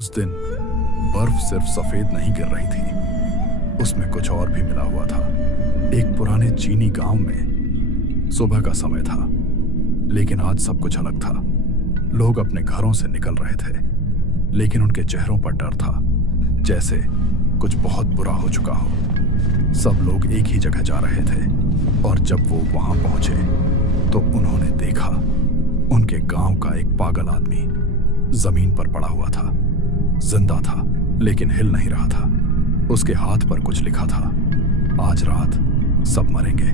उस दिन बर्फ सिर्फ सफेद नहीं गिर रही थी, उसमें कुछ और भी मिला हुआ था। एक पुराने चीनी गांव में सुबह का समय था, लेकिन आज सब कुछ अलग था। लोग अपने घरों से निकल रहे थे, लेकिन उनके चेहरों पर डर था, जैसे कुछ बहुत बुरा हो चुका हो। सब लोग एक ही जगह जा रहे थे, और जब वो वहां पहुंचे तो उन्होंने देखा उनके गांव का एक पागल आदमी जमीन पर पड़ा हुआ था। जिंदा था, लेकिन हिल नहीं रहा था। उसके हाथ पर कुछ लिखा था, आज रात सब मरेंगे।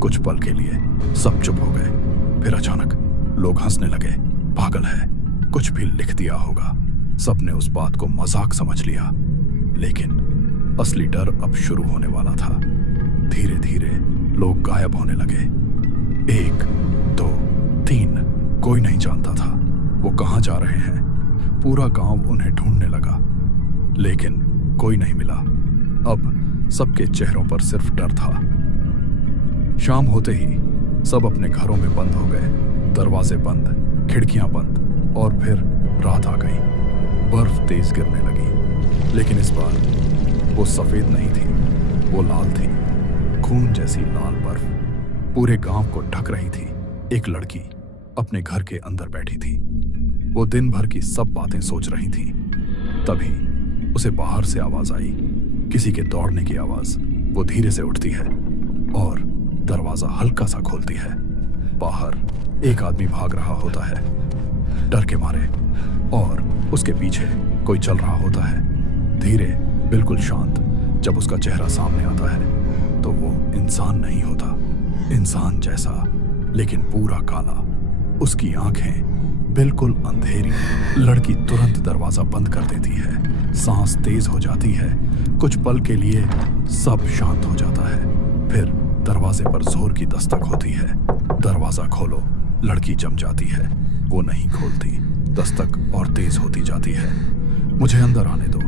कुछ पल के लिए सब चुप हो गए, फिर अचानक लोग हंसने लगे। पागल है, कुछ भी लिख दिया होगा। सबने उस बात को मजाक समझ लिया, लेकिन असली डर अब शुरू होने वाला था। धीरे धीरे लोग गायब होने लगे। 1, 2, 3, कोई नहीं जानता था वो कहां जा रहे हैं। पूरा गांव उन्हें ढूंढने लगा, लेकिन कोई नहीं मिला। अब सबके चेहरों पर सिर्फ डर था। शाम होते ही सब अपने घरों में बंद हो गए। दरवाजे बंद, खिड़कियां बंद, और फिर रात आ गई। बर्फ तेज गिरने लगी, लेकिन इस बार वो सफेद नहीं थी, वो लाल थी। खून जैसी लाल बर्फ पूरे गांव को ढक रही थी। एक लड़की अपने घर के अंदर बैठी थी। वो दिन भर की सब बातें सोच रही थी। तभी उसे बाहर से आवाज आई, किसी के दौड़ने की आवाज। वो धीरे से उठती है और दरवाजा हल्का सा खोलती है। बाहर एक आदमी भाग रहा होता है डर के मारे, और उसके पीछे कोई चल रहा होता है। धीरे, बिल्कुल शांत। जब उसका चेहरा सामने आता है तो वो इंसान नहीं होता, इंसान जैसा, लेकिन पूरा काला। उसकी आंखें बिल्कुल अंधेरी। लड़की तुरंत दरवाजा बंद कर देती है। सांस तेज हो जाती है। कुछ पल के लिए सब शांत हो जाता है। फिर दरवाजे पर जोर की दस्तक होती है। दरवाजा खोलो। लड़की जम जाती है। वो नहीं खोलती। दस्तक और तेज होती जाती है। मुझे अंदर आने दो।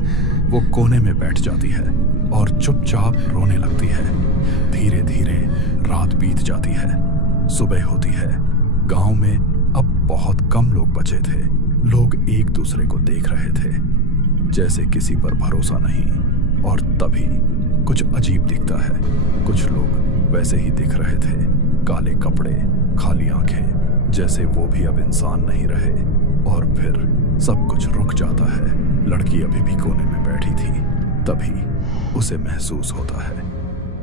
वो कोने में बैठ जाती है और चुपचाप रोने लगती है। धीरे धीरे रात बीत जाती है। सुबह होती है। गांव में अब बहुत कम लोग बचे थे। लोग एक दूसरे को देख रहे थे, जैसे किसी पर भरोसा नहीं। और तभी कुछ अजीब दिखता है। कुछ लोग वैसे ही दिख रहे थे, काले कपड़े, खाली आंखें, जैसे वो भी अब इंसान नहीं रहे। और फिर सब कुछ रुक जाता है। लड़की अभी भी कोने में बैठी थी। तभी उसे महसूस होता है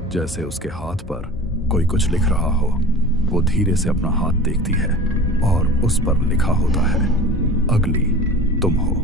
जैसे उसके हाथ पर कोई कुछ लिख रहा हो। वो धीरे से अपना हाथ देखती है और उस पर लिखा होता है, अगली तुम हो।